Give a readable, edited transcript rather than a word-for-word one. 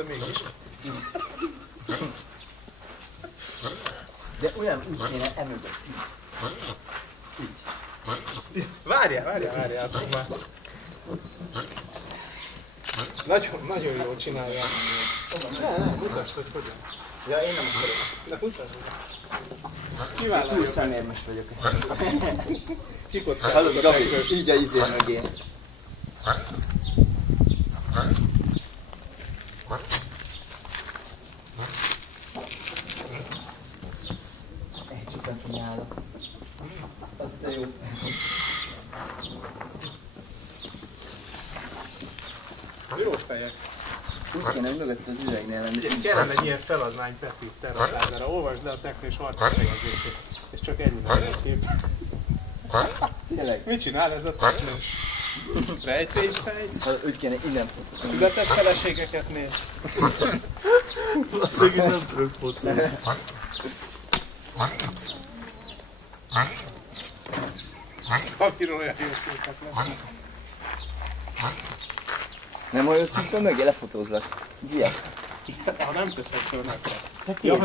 de mégis. De olyan úgy kéne emögött. Várjál, már. Nagyon jól csinálja. Nem, mutasd, hogy hogyan. Ja, én nem akarok. De mutasd. Én túl szemérmes vagyok. Kikockázod Hallod, a Gabi, fekvős. így a izé mögé. Csupán kinyálok. Az de jó. Jó fejek. Úgy kéne, hogy mögött az üvegnél lenni. Kellene egy ilyen feladvány Peti terratázára. Olvasd le a teknős harci fejezését. És csak ennyire egy. Tényleg. Mit csinál ez a teknős? Rejtvényt fejt? Úgy kéne innen fotózni. Született feleségeket néz? Azt nem tudok fotózni. Akiről olyan jó képek lesz. Nem olyan szintén mögé lefotózlak. Ilyet. Ha nem teszek föl nekre. Hát Ja, tényleg